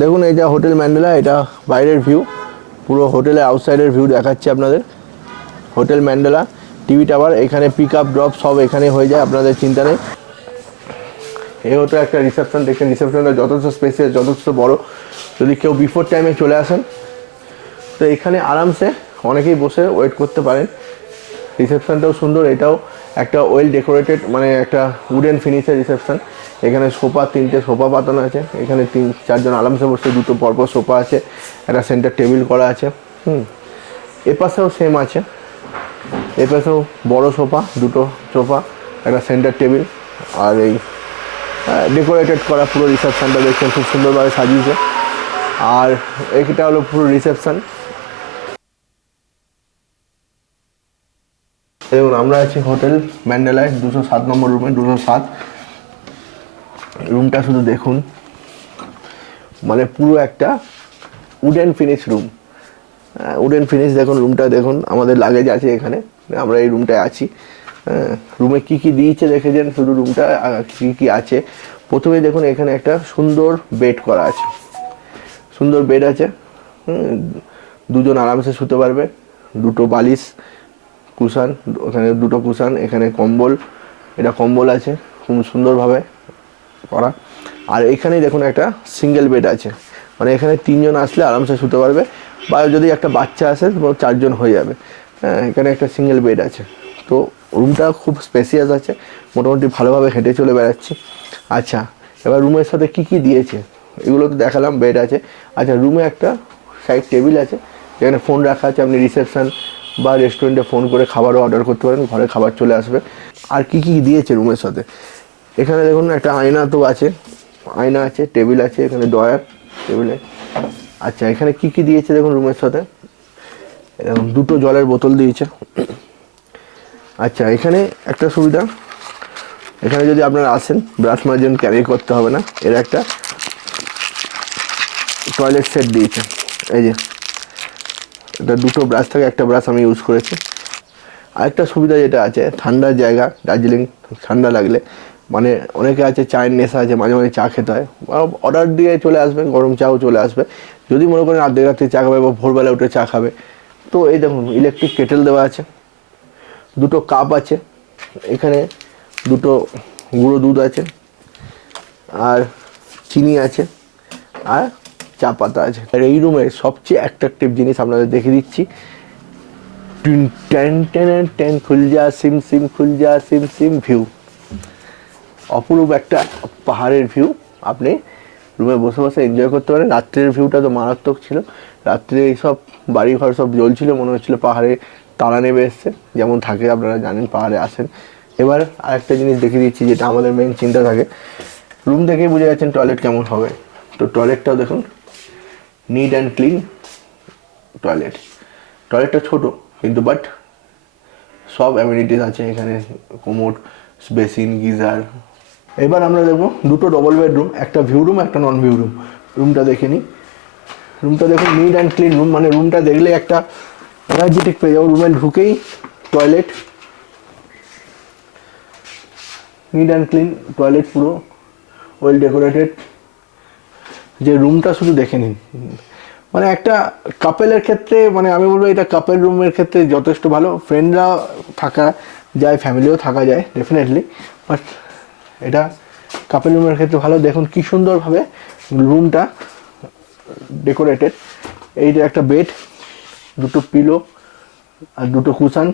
দেখুন এটা hotel Mandela, এটা বাইরের ভিউ পুরো হোটেলের আউটসাইডের ভিউ দেখাচ্ছি আপনাদের। হোটেল ম্যান্ডেলা টিভি টাওয়ার এখানে পিক আপ ড্রপ সব এখানে হয়ে যায়, আপনাদের চিন্তা নেই। এই হতো একটা রিসেপশন দেখছেন রিসেপশনটা যথেষ্ট স্পেসিয়াস যথেষ্ট বড়। যদি কেউ বিফোর টাইমে চলে আসেন, তো এখানে আরামসে অনেকেই বসে ওয়েট করতে পারেন। রিসেপশনটাও সুন্দর, এটাও একটা ওয়েল ডেকোরেটেড মানে একটা উডেন ফিনিশের রিসেপশন এখানে সোফা, তিনটে সোফা পাতানো আছে, এখানে তিন, চারজন আরামসে বসে, দুটো পরপর সোফা আছে, একটা সেন্টার টেবিল করা আছে, হুম। এ পাশেও সেম আছে, এ পাশেও বড় সোফা, দুটো সোফা, একটা সেন্টার টেবিল আর এই ডেকোরেটেড করা পুরো রিসেপশনটা দেখছেন, খুব সুন্দরভাবে সাজিয়েছে। আর এইটা হলো পুরো রিসেপশন দেখুন, আমরা আছি হোটেল ম্যান্ডেলায়, দুশো সাত নম্বর রুমে, দুশো সাত। রুমটা শুধু দেখুন। মানে পুরো একটা wooden finish room wooden finish দেখুন, রুমটা দেখুন, আমাদের লাগেজ আছে এখানে। আমরা এই রুমটায় আছি। রুমে কি কি দিয়েছে দেখেছেন শুধু রুমটা কি কি আছে? প্রথমে দেখুন, এখানে একটা সুন্দর বেড করা আছে। সুন্দর বেড আছে। দুজন আরামসে শুতে পারবে। দুটো বালিশ কুশান ওখানে দুটো কুশান এখানে কম্বল, এটা কম্বল আছে, খুব সুন্দরভাবে করা। আর এখানেই দেখুন একটা সিঙ্গেল বেড আছে। মানে এখানে তিনজন আসলে আরামসে শুতে পারবে, বা যদি একটা বাচ্চা আসে চারজন হয়ে যাবে। হ্যাঁ এখানে একটা সিঙ্গেল বেড আছে। তো রুমটা খুব স্পেসিয়াস আছে, মোটামুটি ভালোভাবে হেঁটে চলে বেড়াচ্ছি। আচ্ছা এবার রুমের সাথে কি কি দিয়েছে? এগুলো তো দেখালাম বেড আছে। আচ্ছা রুমে একটা সাইড টেবিল আছে, যেখানে ফোন রাখা আছে, আপনি রিসেপশন বা রেস্টুরেন্টে ফোন করে খাবারও অর্ডার করতে পারেন, ঘরে খাবার চলে আসবে। আর কি কি দিয়েছে রুমের সাথে? এখানে দেখুন, একটা আয়না তো আছে। আয়না আছে টেবিল আছে, এখানে ডয়ার টেবিলে আচ্ছা এখানে কি কি দিয়েছে দেখুন রুমের সাথে? এরকম দুটো জলের বোতল দিয়েছে। আচ্ছা এখানে একটা সুবিধা। এখানে যদি আপনারা আসেন ব্রাশ মার্জন ক্যারি করতে হবে না। এর একটা টয়লেট সেট দিয়েছে। এই যে এটা দুটো ব্রাশ থাকে একটা ব্রাশ আমি ইউজ করেছি। আরেকটা সুবিধা যেটা আছে ঠান্ডার জায়গা, দার্জিলিং ঠান্ডা লাগলে। মানে অনেকে আছে, চায়ের নেশা আছে, মাঝে মাঝে চা খেতে হয়। অর্ডার দিয়ে চলে আসবে গরম চাও চলে আসবে। যদি মনে করেন আর্ধেক রাত্রে চা খাবে বা ভোরবেলা উঠে চা খাবে, তো এই দেখুন ইলেকট্রিক কেটেল দেওয়া আছে। দুটো কাপ আছে, এখানে দুটো গুঁড়ো দুধ আছে, আর চিনি আছে, আর চা পাতা আছে। আর এই রুমের সবচেয়ে অ্যাট্রাকটিভ জিনিস আপনাদের দেখে দিচ্ছি। টেন টেন টেন খুল যা সিম সিম খুল যা সিম সিম ভিউ অপরূপ একটা পাহাড়ের ভিউ আপনি রুমে বসে বসে এনজয় করতে পারেন। রাত্রের ভিউটা তো মারাত্মক ছিল। রাত্রে এইসব বাড়ি ঘর সব জ্বলছিল, মনে হচ্ছিল পাহাড়ে তারা নেমে এসছে। যেমন থাকে, আপনারা জানেন, পাহাড়ে আসেন। এবার আরেকটা জিনিস দেখিয়ে দিচ্ছি, যেটা আমাদের মেন চিন্তা থাকে। রুম থেকেই বুঝে যাচ্ছেন টয়লেট কেমন হবে। তো টয়লেটটাও দেখুন। নিট অ্যান্ড ক্লিন টয়লেট টয়লেটটা ছোটো, কিন্তু বাট সব অ্যামিনিটিস আছে এখানে কোমোড বেসিন গিজার। এবার আমরা দেখব দুটো ডবল বেডরুম একটা ভিউ রুম একটা নন ভিউ রুম রুমটা দেখে নিই। রুমটা দেখুন নিট অ্যান্ড ক্লিন রুম মানে রুমটা দেখলে একটা এনার্জেটিক পেয়ে যাব। রুমে ঢুকেই toilet neat and clean toilet পুরো ওয়েল ডেকোরেটেড যে রুমটা শুধু দেখে নিন। মানে একটা কাপেলের ক্ষেত্রে মানে আমি বলব এটা কাপেল রুমের ক্ষেত্রে যথেষ্ট ভালো। ফ্রেন্ডরা থাকা যায় ফ্যামিলিও থাকা যায় ডেফিনেটলি বাট এটা কাপেল রুমের ক্ষেত্রে ভালো। দেখুন কি সুন্দরভাবে রুমটা ডেকোরেটেড এইটা একটা বেড দুটো পিলো আর দুটো কুশান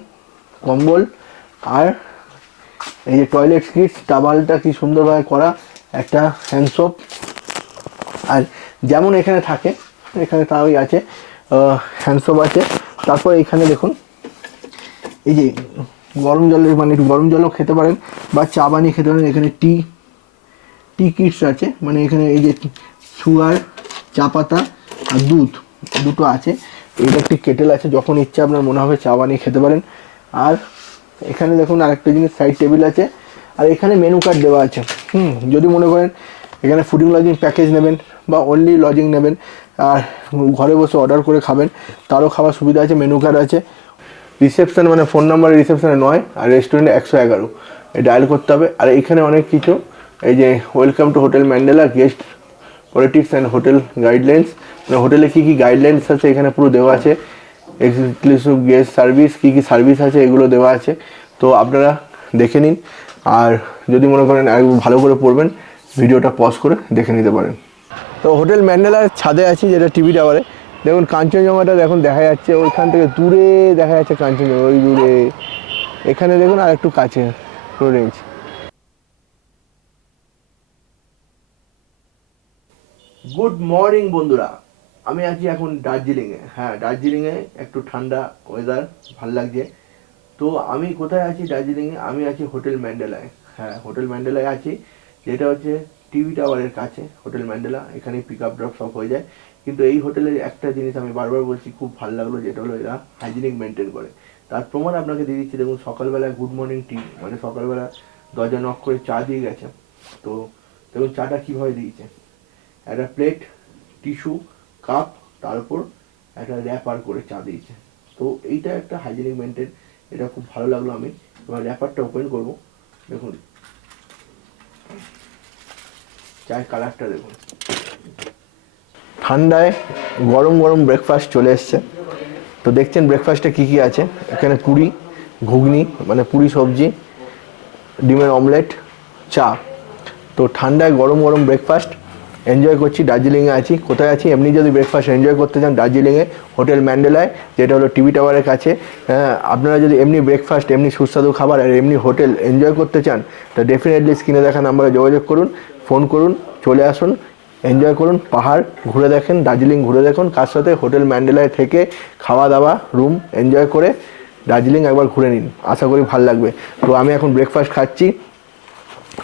কম্বল, আর এই যে টয়লেট কিট টাবালটা কি সুন্দরভাবে করা, একটা হ্যান্ডসোপ যেমন এখানে থাকে, এখানে তাই আছে হ্যান্ডসোপ আছে। তারপর এখানে দেখুন, এই যে গরম জলের মানে একটু গরম জলও খেতে পারেন বা চা বানিয়ে খেতে পারেন। এখানে টি টি কিটস আছে মানে এখানে এই যে সুগার, চা পাতা আর দুধ, দুটো আছে। এটা একটি কেটেল আছে, যখন ইচ্ছা আপনার মনে হবে চা বানিয়ে খেতে পারেন। আর এখানে দেখুন আরেকটা জিনিস সাইড টেবিল আছে। আর এখানে মেনু কার্ড দেওয়া আছে। হুম, যদি মনে করেন এখানে ফুডিং লজিং প্যাকেজ নেবেন বা অনলি লজিং নেবেন। আর ঘরে বসে অর্ডার করে খাবেন, তারও খাওয়ার সুবিধা আছে মেনু কার্ড আছে। রিসেপশন মানে ফোন নাম্বার রিসেপশনে নয়, আর রেস্টুরেন্টে একশো এগারো। ডায়াল করতে হবে। আর এখানে অনেক কিছু। এই যে welcome to hotel Mandela guest politics and hotel guidelines মানে হোটেলে কী কী গাইডলাইন্স আছে, এখানে পুরো দেওয়া আছে। এক্সক্লুসিভ গেস্ট সার্ভিস কী কী সার্ভিস আছে, এগুলো দেওয়া আছে। তো আপনারা দেখে নিন। আর যদি মনে করেন ভালো করে পড়বেন ভিডিওটা পজ করে দেখে নিতে পারেন। তো হোটেল ম্যান্ডেলার ছাদে আছি যেটা টিভি টাওয়ারে দেখুন কাঞ্চনজঙ্ঘাটা দেখুন দেখা যাচ্ছে ওইখান থেকে দূরে দেখা যাচ্ছে কাঞ্চনজঙ্ঘা ওই দূরে। এখানে দেখুন আর একটু কাছে পুরো রেঞ্জ গুড মর্নিং বন্ধুরা। আমি আছি এখন দার্জিলিংয়ে। হ্যাঁ দার্জিলিংয়ে একটু ঠান্ডা ওয়েদার ভালো লাগছে। তো আমি কোথায় আছি দার্জিলিংয়ে? আমি আছি হোটেল ম্যান্ডেলায়। হ্যাঁ হোটেল ম্যান্ডেলায় আছি। যেটা হচ্ছে টিভি টাওয়ারের কাছে হোটেল ম্যান্ডেলা এখানে পিক আপ ড্রপ সব হয়ে যায়। কিন্তু এই হোটেলের একটা জিনিস আমি বারবার বলছি, খুব ভালো লাগল, যেটা হলো এরা হাইজিনিক মেনটেন করে। তার প্রমাণ আপনাকে দিয়ে দিচ্ছি, দেখুন সকালবেলা গুড মর্নিং টি মানে সকালবেলা দরজা নক করে চা দিয়ে গেছে। তো দেখুন চাটা কীভাবে দিয়েছে। একটা প্লেট টিস্যু কাপ তার উপর একটা র্যাপার করে চা দিয়েছে। তো এইটা একটা হাইজেনিক মেনটেন এটা খুব ভালো লাগল আমি। এবার র্যাপারটা ওপেন করব। দেখুন চায়ের কালারটা দেখুন। ঠান্ডায় গরম গরম ব্রেকফাস্ট চলে এসছে। তো দেখছেন ব্রেকফাস্টে কী কী আছে? এখানে পুরি, ঘুগনি মানে পুরি সবজি, ডিমের অমলেট চা। তো ঠান্ডায় গরম গরম ব্রেকফাস্ট এনজয় করছি দার্জিলিংয়ে আছি। কোথায় আছি? এমনি যদি ব্রেকফাস্ট এনজয় করতে চান দার্জিলিংয়ে হোটেল ম্যান্ডেলায় যেটা হলো টিভি টাওয়ারের কাছে। হ্যাঁ, আপনারা যদি এমনি ব্রেকফাস্ট এমনি সুস্বাদু খাবার আর এমনি হোটেল এনজয় করতে চান তো ডেফিনেটলি স্ক্রিনে দেখা নাম্বারে যোগাযোগ করুন ফোন করুন চলে আসুন এনজয় করুন পাহাড় ঘুরে দেখেন দার্জিলিং ঘুরে দেখুন কার সাথে হোটেল ম্যান্ডেলায় থেকে খাওয়া দাওয়া রুম এনজয় করে দার্জিলিং একবার ঘুরে নিন। আশা করি ভালো লাগবে। তো আমি এখন ব্রেকফাস্ট খাচ্ছি।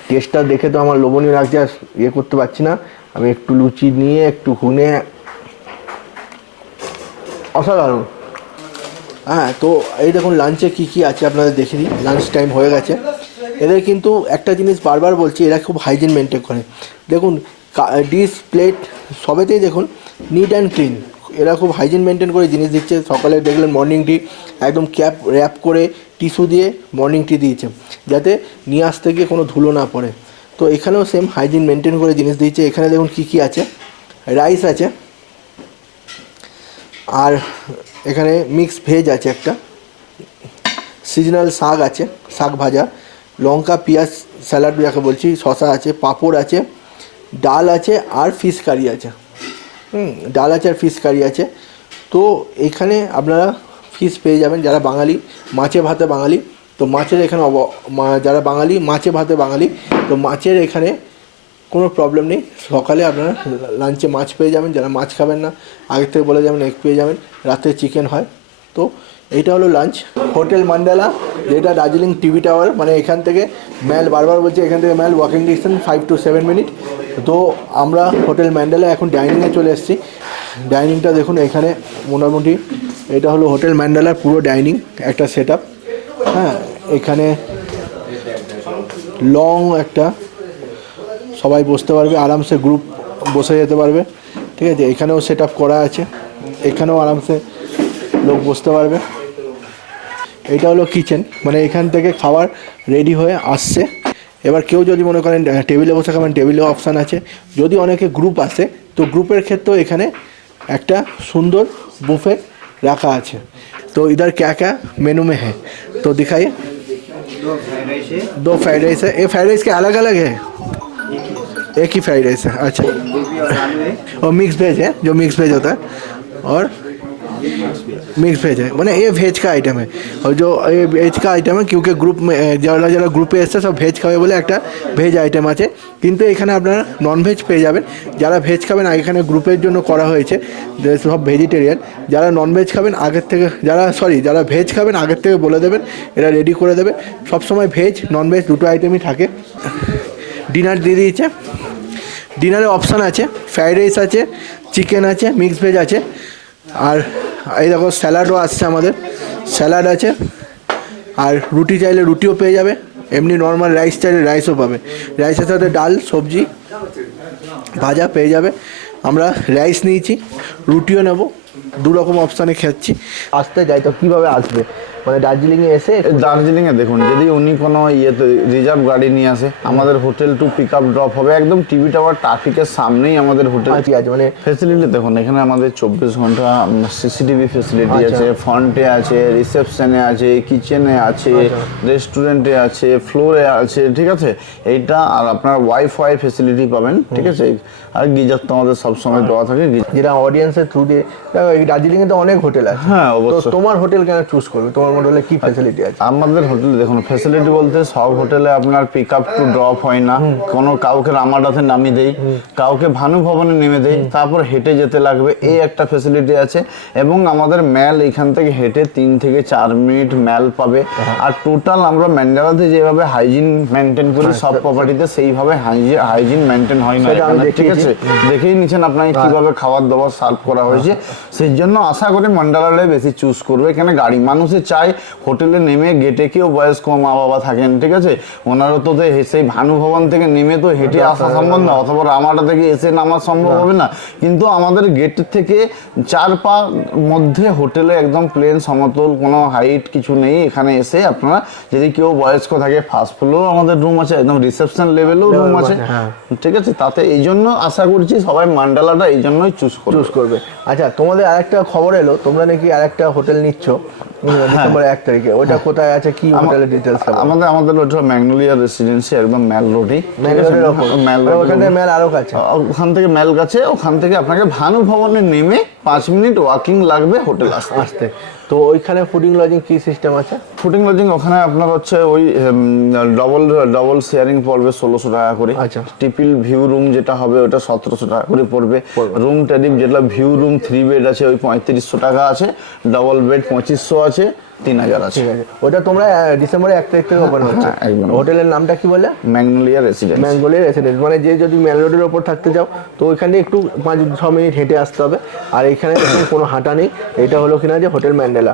টেস্টটা দেখে তো আমার লোভনীয় লাগছে আর ইয়ে করতে পারছি না। আমি একটু লুচি নিয়ে, একটু হুনে অসাধারণ। হ্যাঁ তো এই দেখুন লাঞ্চে কী কী আছে আপনাদের দেখে দিই। লাঞ্চ টাইম হয়ে গেছে। এদের কিন্তু একটা জিনিস বারবার বলছি, এরা খুব হাইজিন মেনটেন করে। দেখুন ডিস প্লেট সবেতেই দেখুন নিট অ্যান্ড ক্লিন এরা খুব হাইজিন মেনটেন করে জিনিস দিচ্ছে। সকালে দেখলেন মর্নিং টি একদম ক্যাপ র্যাপ করে টিস্যু দিয়ে মর্নিং টি দিয়েছে। যাতে নিয়ে আসতে গিয়ে কোনো ধুলো না পড়ে। তো এখানেও সেম হাইজিন মেনটেন করে জিনিস দিচ্ছে এখানে দেখুন কী কী আছে? রাইস আছে। আর এখানে মিক্স ভেজ আছে একটা। সিজনাল শাক আছে, শাক ভাজা। লঙ্কা, পেঁয়াজ স্যালাড যাকে বলছি শশা আছে, পাঁপড় আছে, ডাল আছে, আর ফিশ কারি আছে। হুম, ডাল আছে আর ফিশ কারি আছে। তো এখানে আপনারা ফিশ পেয়ে যাবেন। যারা বাঙালি, মাছে ভাতে বাঙালি তো মাছের এখানে যারা বাঙালি, মাছে ভাতে বাঙালি, তো মাছের এখানে কোনো প্রবলেম নেই। সকালে আপনারা লাঞ্চে মাছ পেয়ে যাবেন, যারা মাছ খাবেন না আগের থেকে বলে যাবেন এগ পেয়ে যাবেন, রাতে চিকেন হয়। তো এইটা হলো লাঞ্চ হোটেল মান্ডালা, যেটা দার্জিলিং টিভি টাওয়ার মানে এখান থেকে ম্যাল বারবার বলছে, এখান থেকে mall walking distance five to seven minute তো আমরা হোটেল ম্যান্ডালা এখন ডাইনিংয়ে চলে এসেছি। ডাইনিংটা দেখুন এখানে মোটামুটি, এটা হলো হোটেল ম্যান্ডালার পুরো ডাইনিং একটা সেট হ্যাঁ এখানে লং একটা, সবাই বসতে পারবে, আরামসে গ্রুপ বসে যেতে পারবে, ঠিক আছে? এখানেও সেট করা আছে, এখানেও আরামসে লোক বসতে পারবে। এটা হলো কিচেন মানে এখান থেকে খাবার রেডি হয়ে আসছে। এবার কেউ যদি মনে করেন টেবিলে বসে খাবেন টেবিলে অপশান আছে। যদি অনেকে গ্রুপ আসে, তো গ্রুপের ক্ষেত্রেও এখানে একটা সুন্দর বুফে রাখা আছে তো इधर क्या क्या मेनू में है तो दिखाइए दो फ्राइड राइस है दो फ्राइड राइस है ये फ्राइड राइस के अलग अलग है एक ही फ्राइड राइस है अच्छा गोभी और आलू है और मिक्स वेज है जो मिक्स वेज होता है और मिक्स वेज है मैंने ये भेज का आइटम है और जो ये ভেজ का আইটেম है क्योंकि গ্রুপ যারা যারা গ্রুপে এসছে সব ভেজ খাবে বলে একটা ভেজ আইটেম আছে কিন্তু এখানে আপনারা নন ভেজ পেয়ে যাবেন যারা ভেজ খাবেন এখানে গ্রুপের জন্য করা হয়েছে যে সব ভেজিটেরিয়ান যারা নন ভেজ খাবেন আগের থেকে যারা সরি যারা ভেজ খাবেন আগের থেকে বলে দেবেন এরা রেডি করে দেবে সবসময় ভেজ নন ভেজ দুটো আইটেমই থাকে ডিনার দিয়ে দিয়েছে ডিনারে অপশান আছে ফ্রাইড রাইস আছে চিকেন আছে মিক্স ভেজ আছে আর এই দেখো স্যালাডও আসছে আমাদের। স্যালাড আছে, আর রুটি চাইলে রুটিও পেয়ে যাবে। এমনি নর্মাল রাইস চাইলে রাইসও পাবে। রাইসের সাথে ডাল, সবজি, ভাজা পেয়ে যাবে। আমরা রাইস নিয়েছি, রুটিও নেব। দু রকম অপশানে খাচ্ছি। আসতে যাই তো, কীভাবে আসবে? মানে দার্জিলিংয়ে এসে দার্জিলিং এ দেখুন যদি উনি কোনো ইয়েতে রিজার্ভ গাড়ি নিয়ে আসে আমাদের hotel to pick up drop হবে একদম টিভি টাওয়ার ট্রাফিকের সামনেই আমাদের হোটেল। কি আছে মানে ফেসিলিটি দেখুন এখানে আমাদের চব্বিশ ঘণ্টা সিসিটিভি ফেসিলিটি আচ্ছা। আছে ফ্রন্টে আছে রিসেপশনে আছে কিচেনে আছে রেস্টুরেন্টে আছে ফ্লোরে আছে ঠিক আছে? এইটা আর আপনার ওয়াইফাই ফেসিলিটি পাবেন ঠিক আছে? আর গিজার তো আমাদের সবসময় দেওয়া থাকে যেটা অডিয়েন্সের থ্রু দিয়ে দার্জিলিংয়ে তো অনেক হোটেল আছে। হ্যাঁ, তোমার হোটেল কেন চুজ করবে? তোমার হোটেলে কি ফ্যাসিলিটি আছে? আমাদের হোটেলে দেখুন ফ্যাসিলিটি বলতে সব হোটেলে আপনার পিক আপ টু ড্রপ হয় না। কোনো কাউকে রামাডাতে নামিয়ে দেই কাউকে ভানু ভবনে নেমে দেই তারপর হেঁটে যেতে লাগবে এই একটা ফ্যাসিলিটি আছে। এবং আমাদের ম্যাল এখান থেকে হেঁটে তিন থেকে চার মিনিট ম্যাল পাবে। আর টোটাল আমরা ম্যান্ডালাতে যেভাবে হাইজিন মেনটেন করি সব প্রপার্টিতে সেইভাবে হাইজিন মেনটেন হয় না ঠিক আছে? দেখেই নিচ্ছেন আপনাকে কীভাবে খাবার দাবার সার্ভ করা হয়েছে। সেই জন্য আশা করি মন্ডলালে বেশি চুজ করবে। এখানে গাড়ি মানুষে চায় হোটেলে নেমে গেটে কেউ বয়স্ক মা বাবা থাকেন ঠিক আছে? ওনারও তো সেই ভানু ভবন থেকে নেমে তো হেঁটে আসা সম্ভব না অথবা রামাটা থেকে এসে নামা সম্ভব হবে না। কিন্তু আমাদের গেট থেকে চার পা মধ্যে হোটেলে একদম প্লেন সমতল কোনো হাইট কিছু নেই। এখানে এসে আপনারা যদি কেউ বয়স্ক থাকে ফার্স্ট ফ্লোর আমাদের রুম আছে একদম রিসেপশন লেভেলেও রুম আছে। হ্যাঁ। ঠিক আছে? তাতে এই জন্য আশা করছি সবাই মান্ডালাটা এই জন্যই চুজ করবে। চুজ করবে। আচ্ছা তোমাদের আরেকটা খবর এলো তোমরা নাকি আরেকটা হোটেল নিচ্ছ? ডিসেম্বর এক তারিখে। ওটা কোথায় আছে? কি হোটেলের ডিটেলস আমাদের আমাদের ওটা ম্যাগনোলিয়া রেসিডেন্সি একদম ম্যাল রোডে ম্যাল ওখান থেকে আরও কাছে। ওখান থেকে ম্যাল কাছে ওখান থেকে আপনাকে ভানু ভবনে নেমে পাঁচ মিনিট ওয়াকিং লাগবে হোটেল আসতে। আসতে। তো ওইখানে ফুডিং লজিং কি সিস্টেম আছে? ফুডিং লজিং ওখানে আপনার হচ্ছে ওই ডবল ডবল শেয়ারিং পড়বে ষোলোশো টাকা করে। আচ্ছা। টিপিল ভিউ রুম যেটা হবে ওটা সতেরোশো টাকা করে পড়বে। রুম টেরিফ যেটা ভিউ রুম থ্রি বেড আছে ওই পঁয়ত্রিশশো টাকা আছে। ডবল বেড পঁচিশশো আছে। তিন হাজার আছে। ঠিক আছে। ওটা তোমরা ডিসেম্বরের এক তারিখ থেকে ওপেন হচ্ছে। হ্যাঁ, একদম। হোটেলের নামটা কি বলে ম্যাঙ্গোলিয়া রেসিডেন্স ম্যাঙ্গোলিয়া রেসিডেন্স মানে যে যদি মেন রোডের ওপর থাকতে চাও তো ওইখানে একটু পাঁচ ছ মিনিট হেঁটে আসতে হবে। আর এখানে কোনো হাঁটা নেই। এটা হলো কিনা যে হোটেল ম্যান্ডেলা।